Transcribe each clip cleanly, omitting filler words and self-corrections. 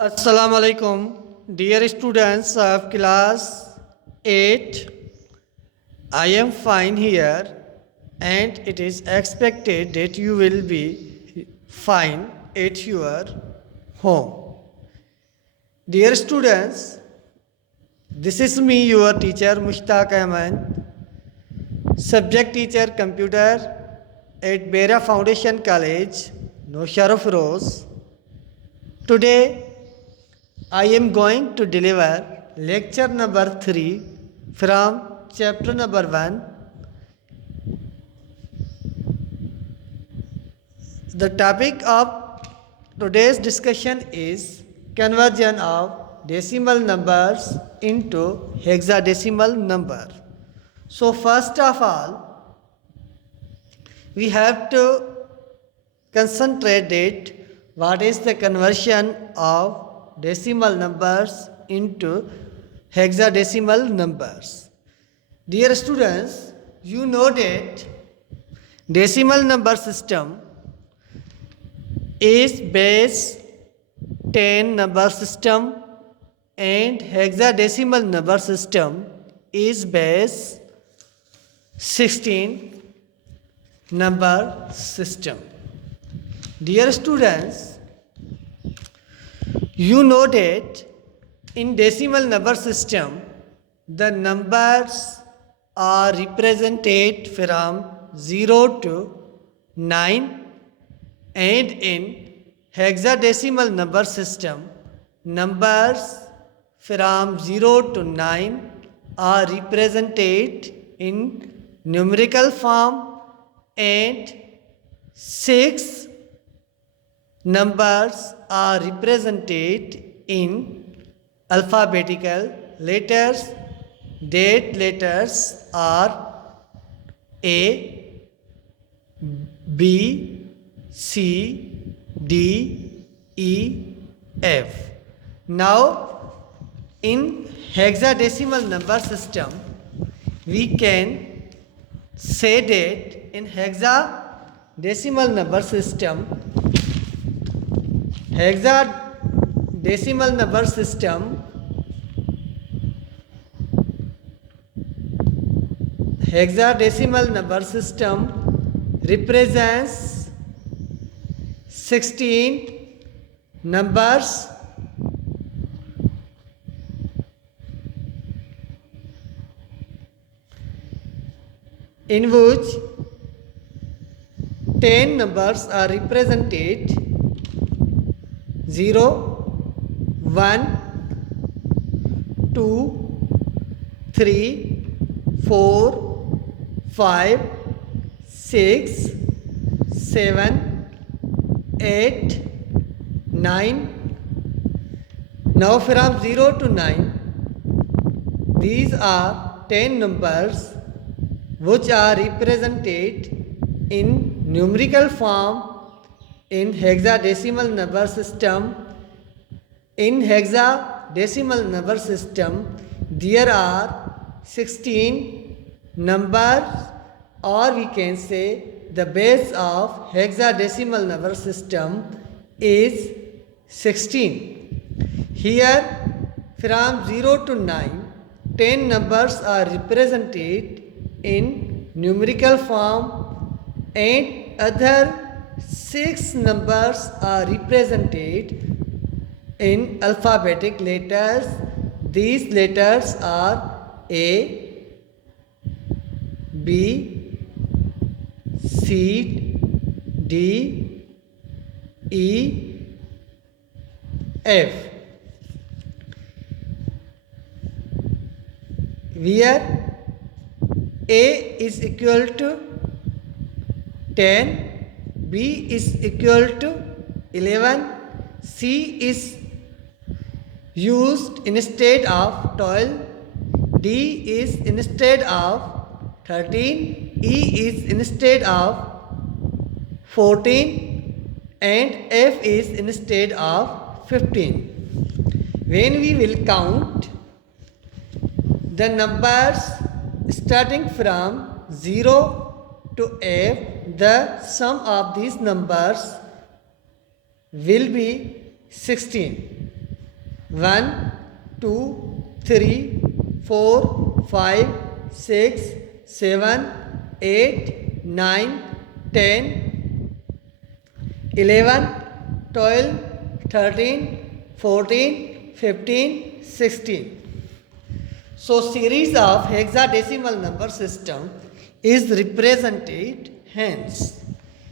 Assalamu alaikum, dear students of class 8. I am fine here, and it is expected that you will be fine at your home. Dear students, this is me, your teacher Mushtaq Ahmed, subject teacher computer at Bera Foundation College, Nosharaf Rose. Today I am going to deliver lecture number 3 from chapter number 1. The topic of today's discussion is conversion of decimal numbers into hexadecimal number. So first of all, we have to concentrate that what is the conversion of decimal numbers into hexadecimal numbers. Dear students, you know that decimal number system is base 10 number system and hexadecimal number system is base 16 number system. Dear students, you know that in decimal number system, the numbers are represented from 0 to 9, and in hexadecimal number system, numbers from 0 to 9 are represented in numerical form, and 6 numbers are represented in alphabetical letters. That letters are A, B, C, D, E, F. Now, in hexadecimal number system, we can say that in hexadecimal number system, hexadecimal number system represents 16 numbers in which 10 numbers are represented 0, 1, 2, 3, 4, 5, 6, 7, 8, 9. Now from 0 to 9, these are 10 numbers which are represented in numerical form in hexadecimal number system. In hexadecimal number system, there are 16 numbers, or we can say the base of hexadecimal number system is 16. Here from 0 to 9, 10 numbers are represented in numerical form, and other 6 numbers are represented in alphabetic letters. These letters are A, B, C, D, E, F. Where A is equal to 10, B is equal to 11, C is used instead of 12, D is instead of 13, E is instead of 14, and F is instead of 15. When we will count the numbers starting from 0 to F, the sum of these numbers will be 16. 1, 2, 3, 4, 5, 6, 7, 8, 9, 10, 11, 12, 13, 14, 15, 16. So series of hexadecimal number system is represented hence.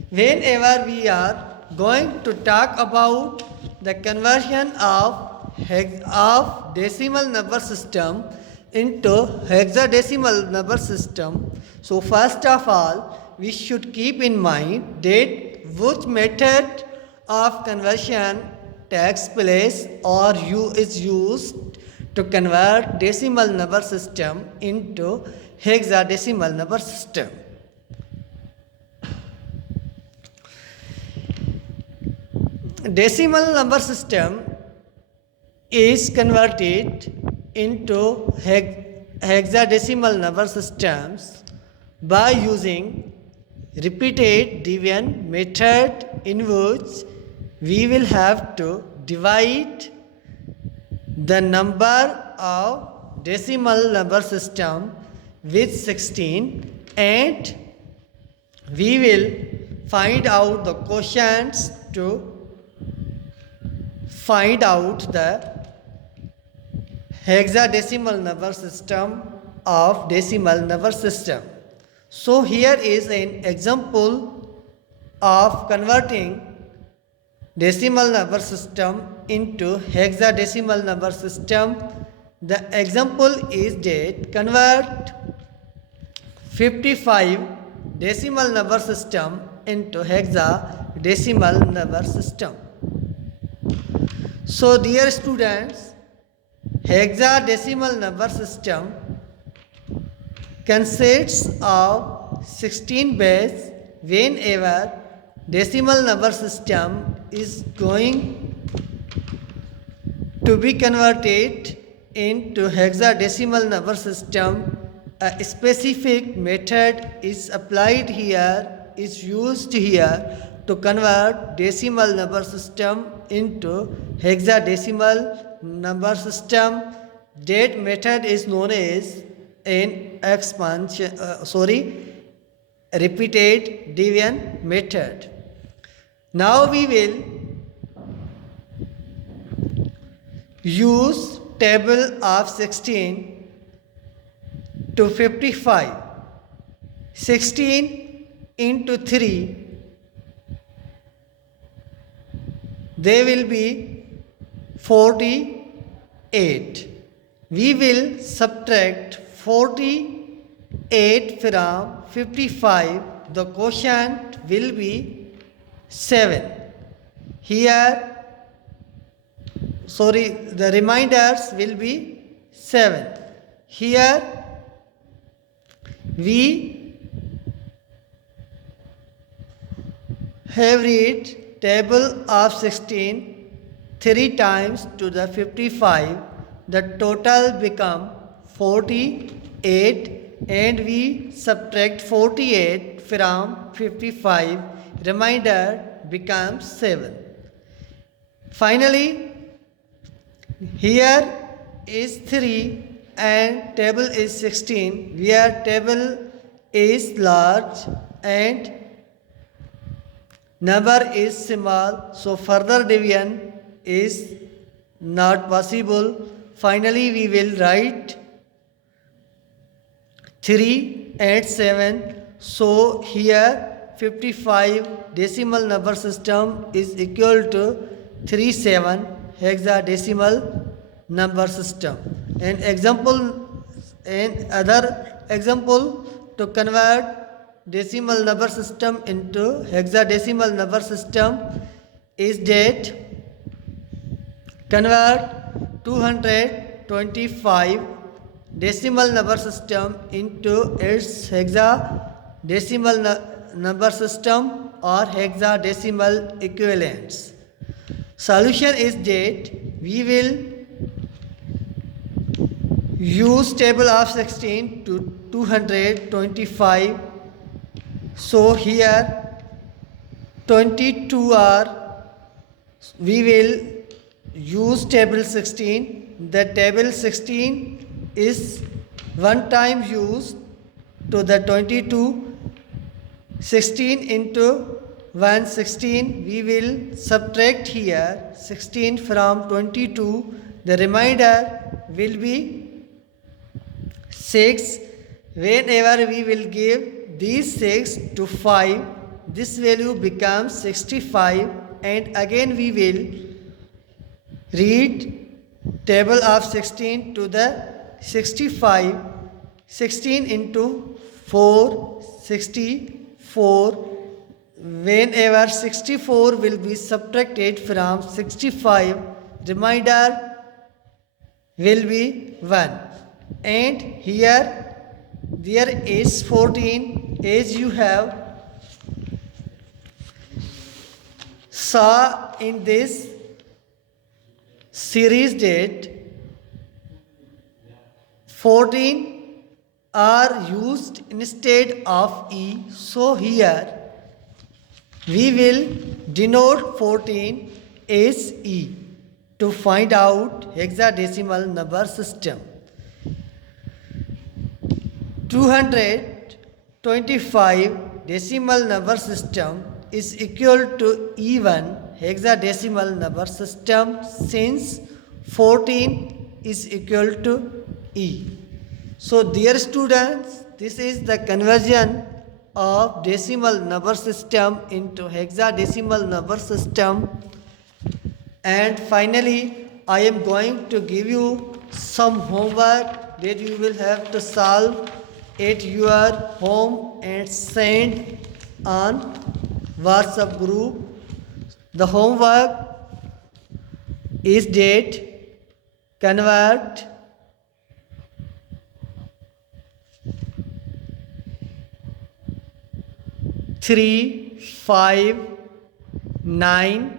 Whenever we are going to talk about the conversion of decimal number system into hexadecimal number system, so first of all we should keep in mind that which method of conversion takes place or is used to convert decimal number system into hexadecimal number system. Decimal number system is converted into hexadecimal number systems by using repeated division method, in which we will have to divide the number of decimal number system with 16, and we will find out the quotients to find out the hexadecimal number system of decimal number system. So here is an example of converting decimal number system into hexadecimal number system. The example is that convert 55 decimal number system into hexadecimal number system. So dear students, hexadecimal number system consists of 16 base. Whenever decimal number system is going to be converted into hexadecimal number system, a specific method is applied here, is used here to convert decimal number system into hexadecimal number system. That method is known as an repeated division method. Now we will use table of 16 to 55. 16 into 3, they will be 48. We will subtract 48 from 55. The quotient will be 7. Here, the reminders will be 7. Here we have read table of 16 3 times to the 55. The total become 48, and we subtract 48 from 55. Remainder becomes 7. Finally, here is 3 and table is 16, where table is large and number is small, so further division is not possible. Finally, we will write 3 and 7. So here 55 decimal number system is equal to 37 hexadecimal number system. Another example to convert decimal number system into hexadecimal number system is that convert 225 decimal number system into its hexadecimal number system or hexadecimal equivalents. Solution is that we will use table of 16 to 225. So here 22 are, we will use table 16. The table 16 is one time used to the 22. 16 into 116, we will subtract here 16 from 22. The remainder will be 6. Whenever we will give these 6 to 5, this value becomes 65, and again we will read table of 16 to the 65. 16 into 4, 64. Whenever 64 will be subtracted from 65, remainder will be 1. And here there is 14, as you have saw in this series date. 14 are used instead of E. So here we will denote 14 as E to find out hexadecimal number system. 225 decimal number system is equal to E1 hexadecimal number system, since 14 is equal to E. So dear students, this is the conversion of decimal number system into hexadecimal number system. And finally, I am going to give you some homework that you will have to solve at your home and send on WhatsApp group. The homework is that convert 359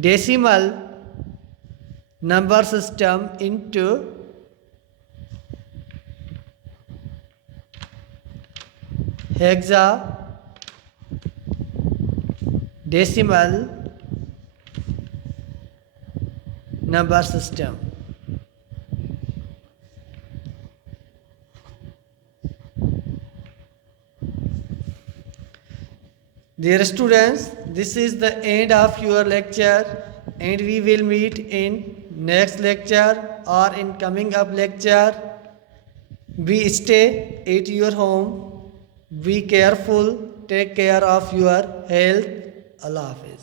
decimal number system into hexadecimal number system. Dear students, this is the end of your lecture, and we will meet in next lecture or in coming up lecture. Be stay at your home. Be careful. Take care of your health. Allah Hafiz.